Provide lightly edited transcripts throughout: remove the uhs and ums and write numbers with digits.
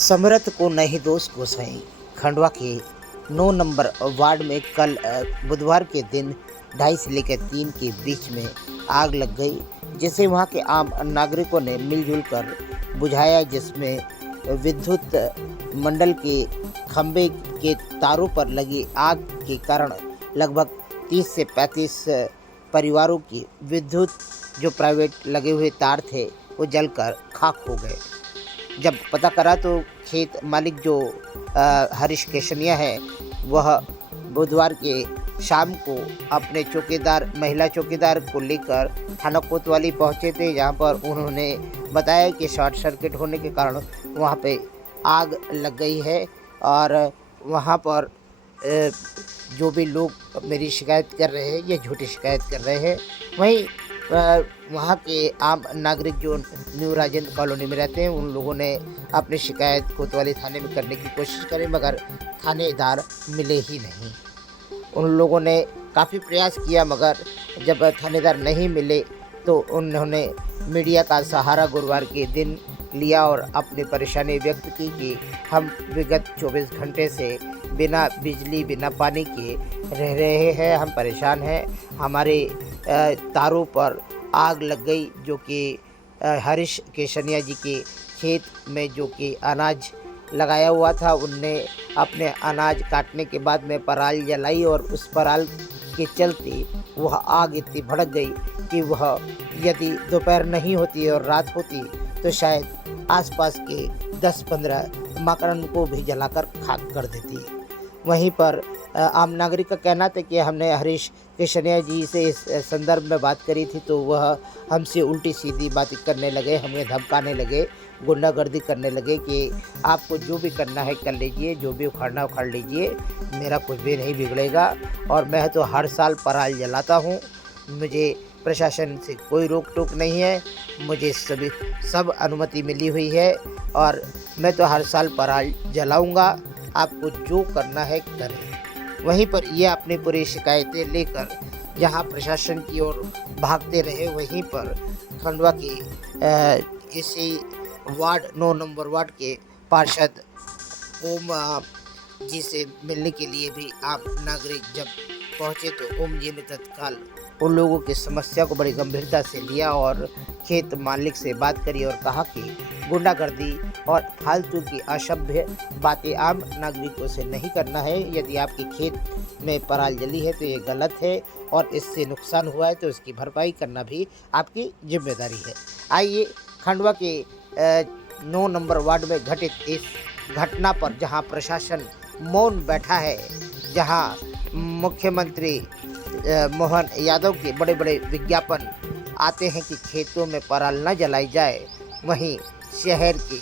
समरथ को नहीं दोष गोसाई। खंडवा के 9 नंबर वार्ड में कल बुधवार के दिन 2:30 से लेकर 3 के बीच में आग लग गई, जिसे वहां के आम नागरिकों ने मिलजुल कर बुझाया, जिसमें विद्युत मंडल के खंभे के तारों पर लगी आग के कारण लगभग 30 से 35 परिवारों की विद्युत जो प्राइवेट लगे हुए तार थे वो जलकर खाक हो गए। जब पता करा तो खेत मालिक जो हरीश केशनिया है, वह बुधवार के शाम को अपने चौकीदार महिला चौकीदार को लेकर थाना कोतवाली पहुंचे थे, जहां पर उन्होंने बताया कि शॉर्ट सर्किट होने के कारण वहां पे आग लग गई है। और वहां पर जो भी लोग मेरी शिकायत कर रहे हैं, ये झूठी शिकायत कर रहे हैं। वहीं वहाँ के आम नागरिक जो न्यू राजेंद्र कॉलोनी में रहते हैं, उन लोगों ने अपनी शिकायत कोतवाली थाने में करने की कोशिश करी, मगर थानेदार मिले ही नहीं। उन लोगों ने काफ़ी प्रयास किया, मगर जब थानेदार नहीं मिले तो उन्होंने मीडिया का सहारा गुरुवार के दिन लिया और अपनी परेशानी व्यक्त की कि हम विगत 24 घंटे से बिना बिजली बिना पानी के रह रहे हैं, हम परेशान हैं। हमारे तारों पर आग लग गई, जो कि हरीश केशनिया जी के खेत में जो कि अनाज लगाया हुआ था, उनने अपने अनाज काटने के बाद में पराल जलाई और उस पराल के चलते वह आग इतनी भड़क गई कि वह यदि दोपहर नहीं होती और रात होती तो शायद आसपास के 10-15 मकान को भी जलाकर खाक कर देती। वहीं पर आम नागरिक का कहना था कि हमने हरीश केशनिया जी से इस संदर्भ में बात करी थी, तो वह हमसे उल्टी सीधी बातें करने लगे, हमें धमकाने लगे, गुंडागर्दी करने लगे कि आपको जो भी करना है कर लीजिए, जो भी उखाड़ना उखाड़ लीजिए, मेरा कुछ भी नहीं बिगड़ेगा। और मैं तो हर साल पराल जलाता हूँ, मुझे प्रशासन से कोई रोक टोक नहीं है, मुझे सब अनुमति मिली हुई है और मैं तो हर साल पराल जलाऊंगा, आपको जो करना है करें। वहीं पर ये अपनी पूरी शिकायतें लेकर जहां प्रशासन की ओर भागते रहे, वहीं पर खंडवा के इसी वार्ड 9 नंबर वार्ड के पार्षद ओम जी से मिलने के लिए भी आम नागरिक जब पहुंचे तो ओम जी ने तत्काल उन लोगों की समस्या को बड़ी गंभीरता से लिया और खेत मालिक से बात करी और कहा कि गुंडागर्दी और फालतू की असभ्य बातें आम नागरिकों से नहीं करना है। यदि आपके खेत में पराल जली है तो ये गलत है और इससे नुकसान हुआ है तो इसकी भरपाई करना भी आपकी जिम्मेदारी है। आइए खंडवा के 9 नंबर वार्ड में घटित इस घटना पर, जहां प्रशासन मौन बैठा है, जहां मुख्यमंत्री मोहन यादव के बड़े बड़े विज्ञापन आते हैं कि खेतों में पराल न जलाई जाए, वहीं शहर के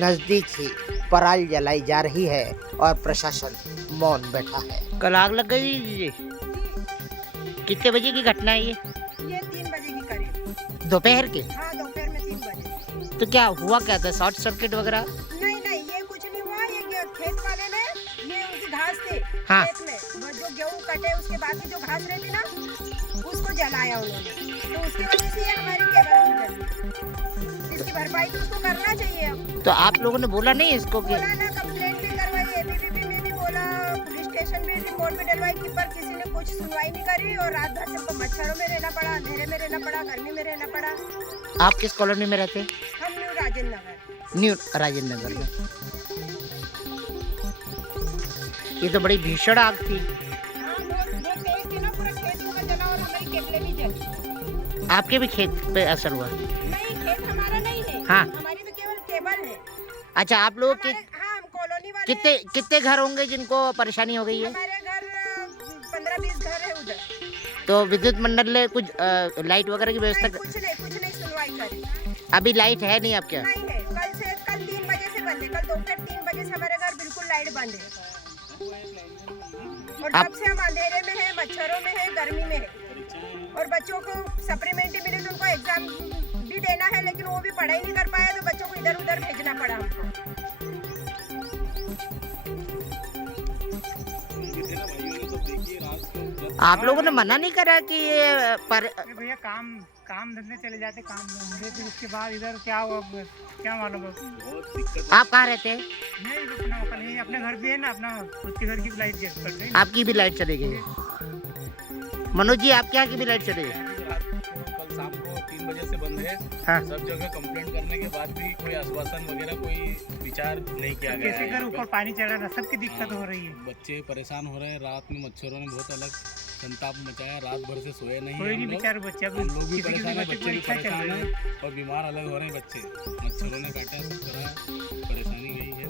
नज़दीक ही पराल जलाई जा रही है और प्रशासन मौन बैठा है। कल आग लग गई जी, कितने बजे की घटना है ये? 3 बजे की करीब। दोपहर के? हाँ, दोपहर में 3 बजे। तो क्या हुआ, क्या था, शॉर्ट सर्किट वगैरह? नहीं, ये कुछ नहीं हुआ। ये खेत वाले ने, ये उनकी घास थी हाँ। खेत में, वो जो गेहूं कटे उसके बाद में जो घास रहती ना, उसको जलाया उन्होंने, तो उसकी वजह से ये हमारी केबल जली। इसकी भरपाई तो उसको करना चाहिए। अब तो आप लोगों ने बोला नहीं इसको कि? बोला ना, कंप्लेंट भी करवाई, एबीवीपी में भी बोला, पुलिस स्टेशन में रिपोर्ट भी डलवाई की, पर किसी ने कुछ सुनवाई नहीं करी और रात भर सबको मच्छरों में रहना पड़ा, अंधेरे में रहना पड़ा, गर्मी में रहना पड़ा। आप किस कॉलोनी में रहते हैं? हम न्यू राजेंद्र नगर। न्यू राजेंद्र नगर में। ये तो बड़ी भीषण आग थी। हाँ, बहुत तेज थी ना, पूरा खेत पूरा जला और हमारी केबलें भी जली। आपके भी खेत पे असर हुआ? नहीं, खेत हमारा नहीं है। हाँ। हमारी तो केवल केबल है। अच्छा, आप लोग के हाँ, हम कॉलोनी वाले। कितने घर होंगे जिनको परेशानी हो गई है? हमारे घर 15-20 घर है उधर। तो विद्युत मंडल ने कुछ लाइट वगैरह की व्यवस्था कुछ नहीं सुनवाई करी। अभी लाइट है नहीं आपके? नहीं है, कल 3 बजे से बंद है। कल दोपहर 3 बजे से हमारे घर बिल्कुल लाइट बंद है और तब से हम अंधेरे में है, मच्छरों में है, गर्मी में है। और बच्चों को सप्लीमेंट्री मिले तो उनको एग्जाम भी देना है, लेकिन वो भी पढ़ाई नहीं कर पाए तो बच्चों को इधर उधर भेजना पड़ा हमको। आप लोगों ने मना नहीं करा कि ये भैया काम काम धंधे चले जाते काम धंधे, फिर उसके बाद इधर क्या हुआ क्या मालूम अब। बहुत दिक्कत। आप कहाँ रहते हैं? नहीं अपना कहीं अपने घर भी है ना, अपना खुद के घर की लाइट जल कर गई। आपकी भी लाइट चली गई? मनोज जी आपके यहाँ की भी लाइट चली गई? रात को कल शाम को 3 बजे से बंद है। हाँ। सब जगह कंप्लेंट करने के बाद भी कोई आश्वासन वगैरह कोई विचार नहीं किया गया कैसे घर ऊपर पानी चला रहा, सबकी दिक्कत हो रही है। बच्चे परेशान हो रहे हैं। रात में मच्छरों ने बहुत अलग संताप मचाया, रात भर से सोए नहीं कोई हैं नहीं हम लोग। बेचारे बच्चे, अब हम लोग भी किसी परेशान है, बच्चे को बच्चे भी इच्छा चल परेशान रही है है। और बीमार अलग हो रहे हैं बच्चे। मच्छरों ने काटा, सब तरह परेशानी यही है।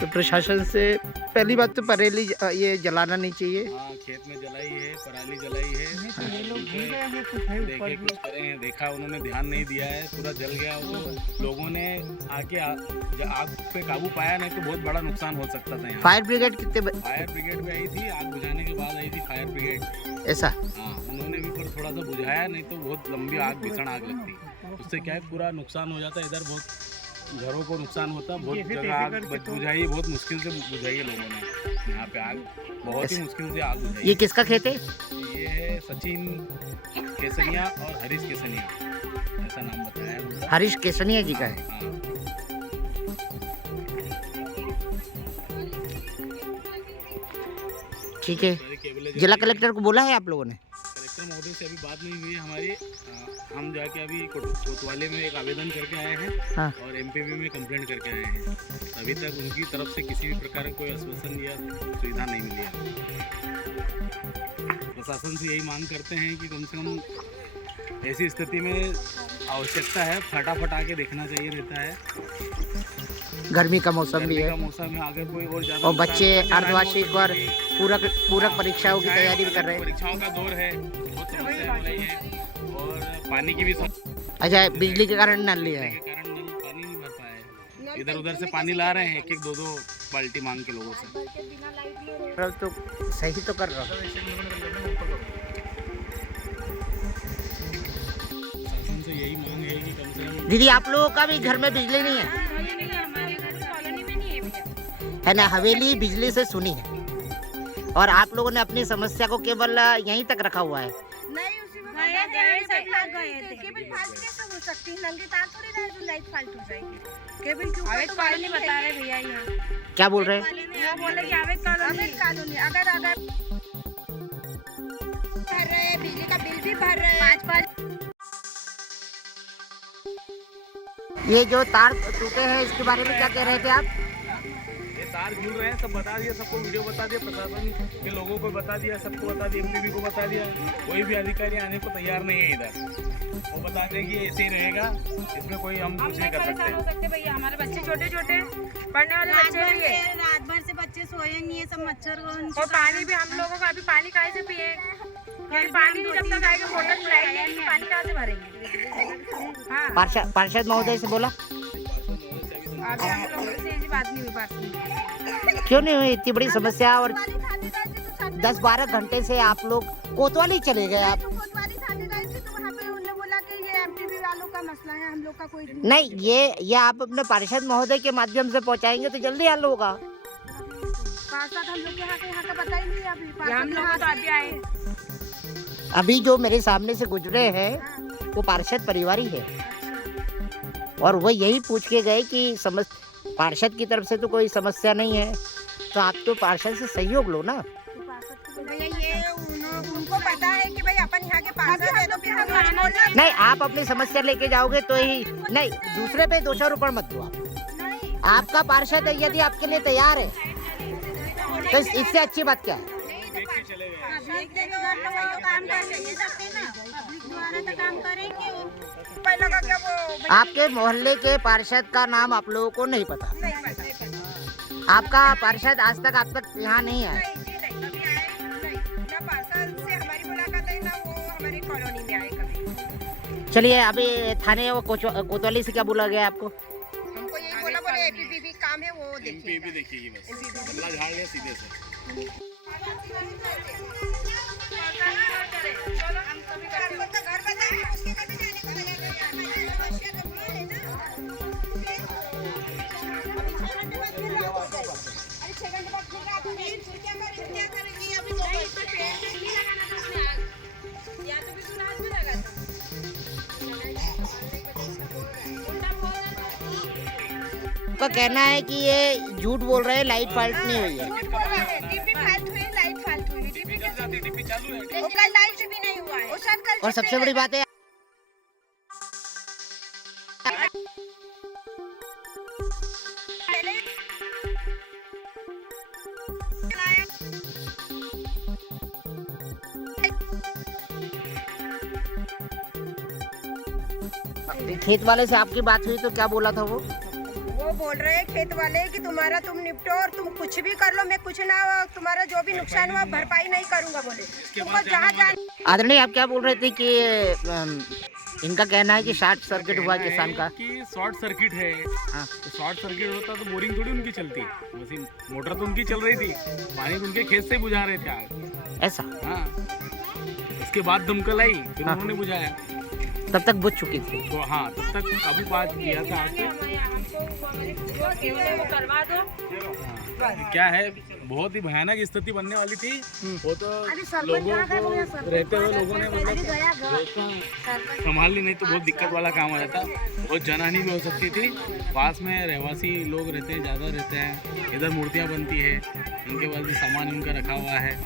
तो प्रशासन से पहली बात तो परेली ये जलाना नहीं चाहिए। हाँ, खेत में जलाई है, पराली जलाई है। नहीं तो ये लोग भूल गए हैं, कुछ है ऊपर देखे भी। कुछ करे हैं, देखा उन्होंने ध्यान नहीं दिया है, पूरा जल गया। तो लोगों ने आके आग पे काबू पाया, नहीं तो बहुत बड़ा नुकसान हो सकता था यहाँ। फायर ब्रिगेड कितने फायर ब्रिगेड भी आई थी, आग बुझाने के बाद आई थी फायर ब्रिगेड। ऐसा? हाँ, उन्होंने भी पर थोड़ा सा बुझाया, नहीं तो बहुत लंबी आग, भीषण आग लगती। उससे क्या है, पूरा नुकसान हो जाता है। इधर बहुत घरों को नुकसान होता, बहुत जैसे जगह तैसे आग करके तो- बुझाई, बहुत मुश्किल से बुझाई है लोगों ने यहाँ पे आग, बहुत ही मुश्किल से आग बुझाई। ये किसका खेत है? ये है सचिन केसनिया और हरीश केसनिया, ऐसा नाम बताया है उनका। हरीश केसनिया जी का है। हाँ। ठीक है। सारे केबलें जिला जल गई। कलेक्टर को बोला है आप लोगों ने? कलेक्टर महोदय से अभी बात नहीं हुई है हमारी। हम जाके अभी कोतवाली में एक आवेदन करके आए हैं। हाँ। और एमपीवी में कंप्लेंट करके आए हैं। अभी तक उनकी तरफ से किसी भी प्रकार का कोई आश्वासन या सुविधा नहीं मिली है। प्रशासन से यही मांग करते हैं कि कम से कम ऐसी स्थिति में आवश्यकता है, फटाफट आके देखना चाहिए रहता है। गर्मी का मौसम भी गर्मी है का मौसम है, अगर कोई और ज़्यादा और बच्चे नुकसान- अर्धवार्षिक और पूरक परीक्षाओं की तैयारी भी कर रहे हैं। परीक्षाओं का दौर है, बहुत समस्या हो रही है और पानी की भी समस्या अच्छा, बिजली के कारण नल लिया के है। कारण नल पानी नहीं भर पाया है। इधर उधर से पानी ला रहे हैं, एक एक दो दो बाल्टी मांग के लोगों से। अब तो सही तो कर रहा हूँ। शासन से यही मांग है कि कम से कम दीदी आप लोगों का भी घर में बिजली नहीं है? है ना, हवेली बिजली से सुनी है और आप लोगों ने अपनी समस्या को केवल यहीं तक रखा हुआ है। नहीं उसी में गए थे। केबल फाल्ट कैसे हो सकती है? नंगे तार थोड़ी ना जो लाइट फाल्ट हो जाएगी। केबल के ऊपर तो वाले बता रहे भैया यहाँ। क्या बोल रहे हैं? वो बोले कि अवैध कानूनी अगर भर रहे हैं, बिजली का बिल भी भर रहे हैं। 5 ये जो तार टूटे हैं इसके बारे में क्या कह रहे थे आप? ये तार झूल रहे हैं, सब बता दिया, सबको वीडियो बता दिया, प्रशासन के लोगों को बता दिया, सबको बता दिया, एमपीवी को बता दिया। कोई भी अधिकारी आने को तैयार नहीं है इधर। वो बताते हैं कि ऐसे ही रहेगा, इसमें कोई हम कुछ नहीं कर सकते। भैया हमारे बच्चे छोटे छोटे पढ़ने वाले बच्चे भी है। रात भर से बच्चे सोए नहीं है, सब मच्छर और पानी भी हम लोगों का अभी पानी कहाँ से पिए? पानी नहीं जब तक आएगा मोटर चलाएंगे नहीं, पानी कहाँ से भरेंगे? हाँ, पार्षद महोदय से बोला? अभी हम लोगों से ऐसी बात नहीं हुई, बात नहीं। क्यों नहीं हुई? इतनी बड़ी समस्या और 10-12 घंटे से आप लोग कोतवाली चले गए। आप कोतवाली थाने गए थे तो वहाँ पे उन्होंने बोला कि ये एमटीवी वालों का मसला है, हम लोग का कोई नहीं, ये आप अपने पार्षद महोदय के माध्यम से पहुंचाएंगे तो जल्दी हल होगा। पार्षद हम लोग यहाँ का पता ही नहीं है अभी। हम लोग तो अभी आए। अभी जो मेरे सामने से गुजरे हैं वो पार्षद परिवार ही है और वो यही पूछ के गए कि पार्षद की तरफ से तो कोई समस्या नहीं है, तो आप तो पार्षद से सहयोग लो ना। भैया ये उनको पता है कि भाई अपन यहाँ के पार्षद है तो फिर हम बोलना नहीं, आप अपनी समस्या लेके जाओगे तो ही नहीं, दूसरे पे दोषारोपण मत दो आप। नहीं। आपका पार्षद है, यदि आपके लिए तैयार है तो इससे अच्छी बात क्या है? काम करेंगे पहले का क्या वो आपके मोहल्ले के पार्षद का नाम आप लोगों को नहीं पता? आपका पार्षद आज तक आप तक यहाँ नहीं आया? चलिए, अभी थाने वो कोतवाली से क्या बोला गया आपको? हमको यही बोला, बोले एपीपी काम है वो देखिए। एमपीवी देखिएगी बस, गमला झाड़ लिया सीधे से। या तो भी उनका कहना है कि ये झूठ बोल रहे हैं, लाइट फाल्ट नहीं हुई है। डीपी फाल्ट हुई, लाइट फाल्ट हुई, डीपी चालू है। कल लाइट भी नहीं हुआ है। और सबसे बड़ी बात है खेत वाले से आपकी बात हुई तो क्या बोला था वो बोल रहे हैं खेत वाले कि तुम्हारा तुम निपटो और तुम कुछ भी कर लो, मैं कुछ ना, तुम्हारा जो भी नुकसान हुआ भरपाई नहीं करूंगा बोले। तुमको जहाँ जान। आदरणीय आप क्या बोल रहे थे कि इनका कहना है कि शॉर्ट सर्किट हुआ किसान का, कि शॉर्ट सर्किट है। हाँ। तो शॉर्ट सर्किट होता तो बोरिंग थोड़ी उनकी चलती, मशीन मोटर तो उनकी चल रही थी, पानी तो उनके खेत से बुझा रहे थे आग। ऐसा हाँ, उसके बाद दमकल आई, फिर हाँ। उन्होंने बुझाया। तब तक बुझ चुकी थी। तो हाँ, तब तक काबू पा लिया था आग को। क्या है, बहुत ही भयानक स्थिति बनने वाली थी। वो तो लोगों को रहते हुए लोगों ने मतलब संभाल ली, नहीं तो बहुत दिक्कत वाला काम हो जाता। बहुत जनहानि भी हो सकती थी। पास में रहवासी लोग रहते हैं, ज़्यादा रहते हैं, इधर मूर्तियाँ बनती है, इनके पास भी सामान उनका रखा हुआ है।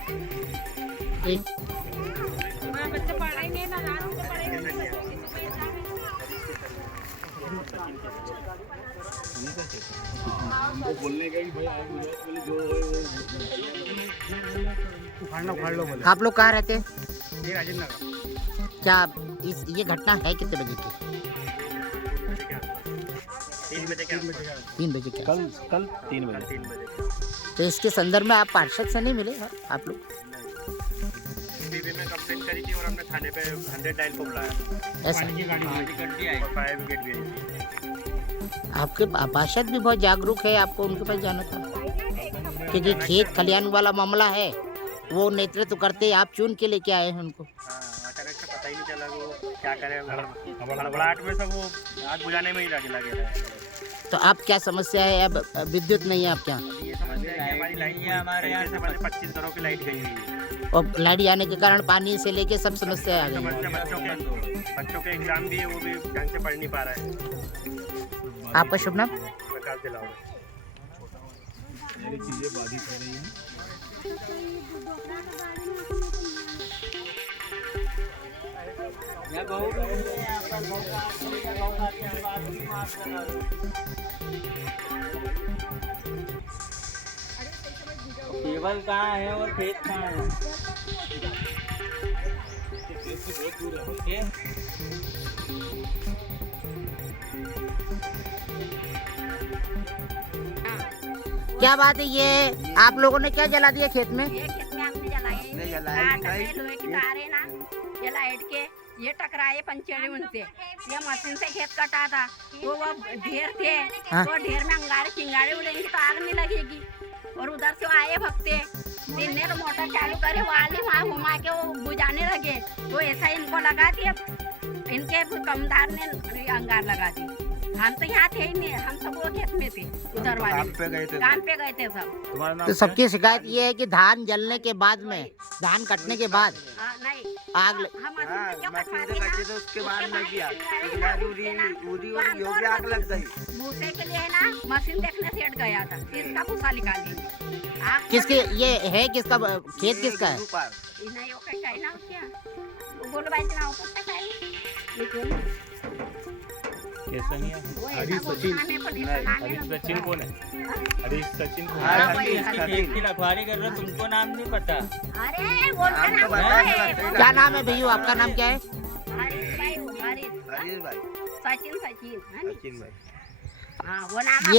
वो बोलने का कि भाई आग बुझाओ, बोले जो उखाड़ लो बोले। आप लोग कहाँ रहते हैं? ये राजेंद्र नगर। क्या ये घटना है कितने बजे की? 3 बजे के 3 बजे के कल 3 बजे। तो इसके संदर्भ में आप पार्षद से नहीं मिले आप लोग? टीवी में कंप्लेंट करी थी और हमने थाने पे 100 डायल को बुलाया। ऐसा पानी की गाड़ी आई और फायर ब्रिगेड भी आई। आपके पार्षद भी बहुत जागरूक है, आपको उनके पास जाना था, क्योंकि खेत खलियान वाला मामला है, वो नेतृत्व करते आप चुन के लेके आए हैं उनको। अचानक से पता ही नहीं चला वो क्या करे, हड़बड़ाहट में सब वो आग बुझाने में ही लगे रहे। तो आप क्या समस्या है? अब विद्युत नहीं है आपके यहाँ, ये समस्या है कि हमारी लाइट हमारे यहाँ से पहले 25 घरों की लाइट गई हुई है। और लाइट आने के कारण पानी से लेके सब समस्या आ गई है। समस्या बच्चों के एग्जाम भी है, वो भी ढंग से पढ़ नहीं पा रहे हैं। आपका शुभ नाम? प्रकाश दिलाओ। सारी चीज़ें बाधित हो रही हैं। केबल कहाँ है और खेत कहाँ है? खेत से बहुत दूर है। क्या बात है, ये आप लोगों ने क्या जला दिया खेत में? ये खेत में हमने जलाए लोहे की तारे ना, ये लाइट के ये टकराए पंचेड़ी उनसे। ये मशीन से खेत कटा था, तो वो ढेर थे, हाँ। तो ढेर में अंगारे चिंगारे उड़ेंगे तो आग नहीं लगेगी। और उधर से आए भगते, दिन ने तो मोटर चालू करे, वाले वहाँ घुमा के वो बुझाने लगे, तो ऐसा इनको लगा दिया, इनके कमदार ने अंगार लगा दी। हम तो यहाँ थे ही नहीं, हम सब वो खेत में थे, उधर वाले काम पे गए थे सब। तो सबकी शिकायत ये है कि धान जलने के बाद में, धान कटने के बाद नहीं आग हम मशीन से क्यों कटवा दी ना? तो उसके बाद उसके लगी आग। बाद उरी वो हम दोनों आग लग गई। भूसे के लिए ना मशीन देखने से हट गया था, इसका भूसा निकाली। आग किसके ये है, किसका खेत किसका है? नहीं हो क्या ना क्या वो बोलो भाई ना ऊपर तक आई कैसा नहीं है? हरीश सचिन, हरीश सचिन कौन है? हरीश सचिन कौन है? खेत की रखवाली कर रहे हो, तुमको नाम नहीं पता? अरे वो नाम है क्या नाम है भैया, आपका नाम क्या है? हरीश भाई, हरीश भाई, सचिन है सचिन भाई। हाँ वो नाम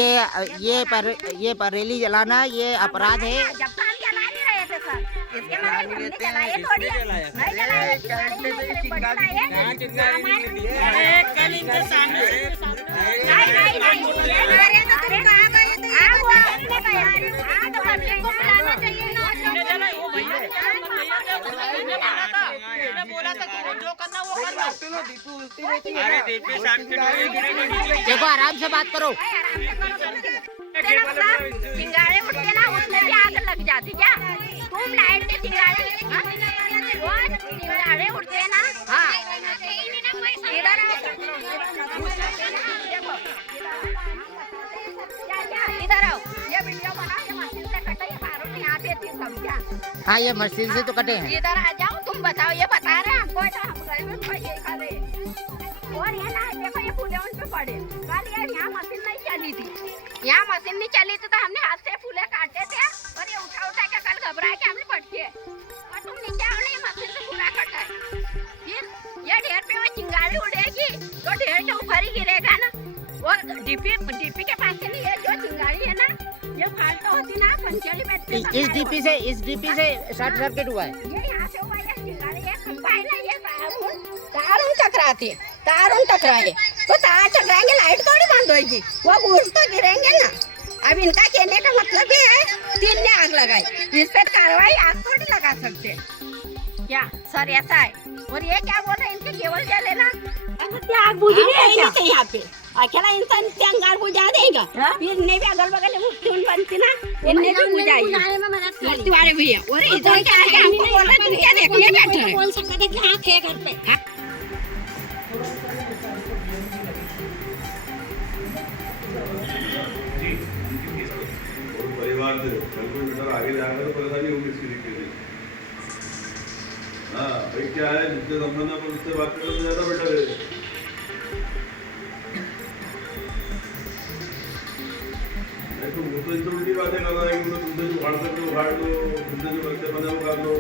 ये परेली जलाना ये अपराध है। जब तो हम जला नहीं रहे थे सर, इसके मारे हमने जलाए थोड़ी है। नहीं जलाए, कल इनके सामने नहीं अरे तो तुम कहाँ गए थे? वो आपने गया, तो पब्लिक को बुलाना चाहिए ना। बोला था कि जो करना वो करना। अरे दीपी साथ देखो आराम से बात करो। चिंगारे उठते ना, उसमें भी आग लग जाती क्या? तुम लाइट के चिंगारे चिंगारे उठते ना, हाँ इधर इधर आओ, ये वीडियो बनाओ, ये मशीन से कटा, ये बारूद यहाँ पे थी सब्जियाँ। हाँ ये मशीन से तो कटे हैं। इधर आ जाओ, तुम बताओ, ये बता रहे हैं हमको, इधर हम घर में कोई ये खा रहे। और ये ना देखो, ये फूले उन पे पड़े। कल ये यहाँ मशीन नहीं चली थी, यहाँ मशीन नहीं चली थी तो हमने हाथ से फूले काटे थे और ये उठा के कल घबरा के हमने पटके। और तुम नीचे आओ ना, ये मशीन से पूरा कटा है। फिर ये ढेर पे वो चिंगारी उड़ेगी तो ढेर के ऊपर ही गिरेगा ना। वो डीपी के पास से नहीं है, जो चिंगारी है ना, ये फाल्टो होती ना पंचेरी बैठती। इस डीपी से शॉर्ट सर्किट हुआ है। ये यहाँ से हुआ, ये चिंगारी है, खंभा है ना, ये तार टकराते, तार टकराए तो तार टकराएंगे, लाइट थोड़ी बंद होगी, वो घूस तो गिरेंगे ना। अब इनका कहने का मतलब ये है, 3 ने आग लगाई, इस पे कार्रवाई आग थोड़ी लगा सकते क्या सर, ऐसा है। और ये क्या बोल रहे हैं, इनके केवल जले ना आग बुझी नहीं है क्या यहाँ पे, अकेला इंसान से अंगार बुझा देगा। फिर इनने भी अगल बगल में क्यों बनती ना, इनने भी बुझाई तुम्हारे भैया। और इधर क्या है, हमको बोल रहे तुम क्या देखने बैठे हो, बोल सकते थे कि हाँ थे घर पे। परिवार से कैलकुलेटर आगे जाएगा तो परेशानी होगी इसकी दिक्कत। हाँ भाई क्या है, जिससे संबंध है उससे बात करना तो ज्यादा बेटर है। नहीं तो वो तो इतना उल्टी बातें कर रहा है कि तुमसे जो उखाड़ सकते हो उखाड़ दो, तुमसे जो बच्चे बने वो कर लो।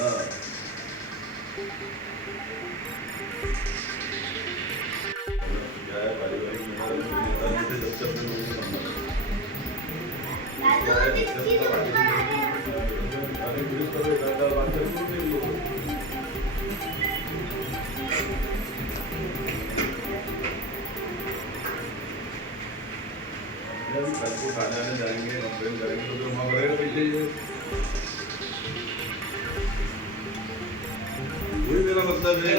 हाँ क्या है, पारिवारिक नेता से जब से अपने लोगों को संभालना क्या है, जब तक आगे पुलिस करो, ज्यादा बात करो नहीं लोग। अभी कल को खाने आने जाएंगे, कंप्लेन करेंगे तो वहाँ पड़ेगा पैसे ही। वही मेरा मतलब है,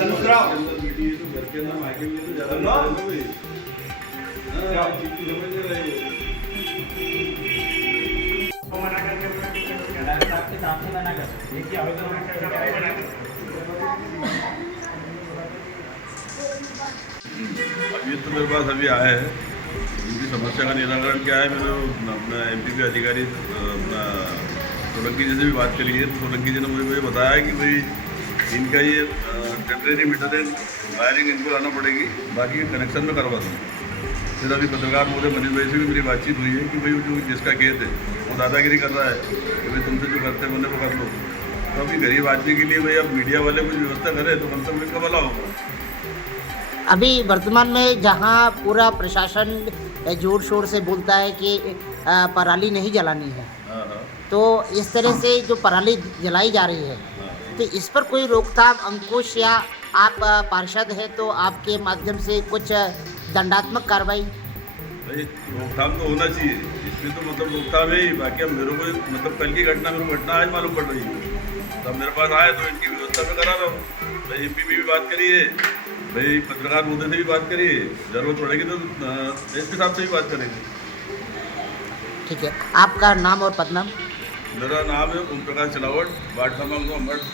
मीटिंग है तो घर के अंदर मायके में तो ज्यादा भाई। हाँ चीज की समझ नहीं रहे आपके सामने बना कर देखिए अभी तो मेरे पास अभी आया है, इनकी समस्या का निराकरण क्या है। मैंने अपना एमपीपी अधिकारी अपना सोलंकी जी से भी बात करी है, तो सोलंकी जी ने मुझे बताया कि भाई इनका ये टेम्परेरी मीटर है, वायरिंग इनको लाना पड़ेगी, बाकी कनेक्शन में करवा दूँ। फिर अभी पत्रकार महोदय मनीष भाई से भी मेरी बातचीत हुई है कि भाई जो जिसका खेत है वो दादागिरी कर रहा है कि भाई तुमसे जो करते बने वो कर लो। तो अभी गरीब आदमी के लिए भाई अब मीडिया वाले कुछ व्यवस्था करें तो कम से कम इनका भला होगा। अभी वर्तमान में जहाँ पूरा प्रशासन जोर शोर से बोलता है कि पराली नहीं जलानी है, तो इस तरह से जो पराली जलाई जा रही है तो इस पर कोई रोकथाम, अंकुश, या आप पार्षद हैं तो आपके माध्यम से कुछ दंडात्मक कार्रवाई? भाई रोकथाम तो होना चाहिए, इसमें तो मतलब रोकथाम है ही। बाकी अब मेरे को मतलब कल की घटना मेरे को घटना आज मालूम पड़ रही है, तब मेरे पास आए तो इनकी व्यवस्था में करा रहा हूँ। भाई एमपी भी बात करिए, भाई पत्रकार महोदय से भी बात करिए, जरूरत पड़ेगी तो एसपी साहब से भी बात करेंगे। ठीक है, आपका नाम और पदनाम? मेरा नाम है ओम प्रकाश सिलावट, वार्ड क्रमांक 2 अम्बेडकर।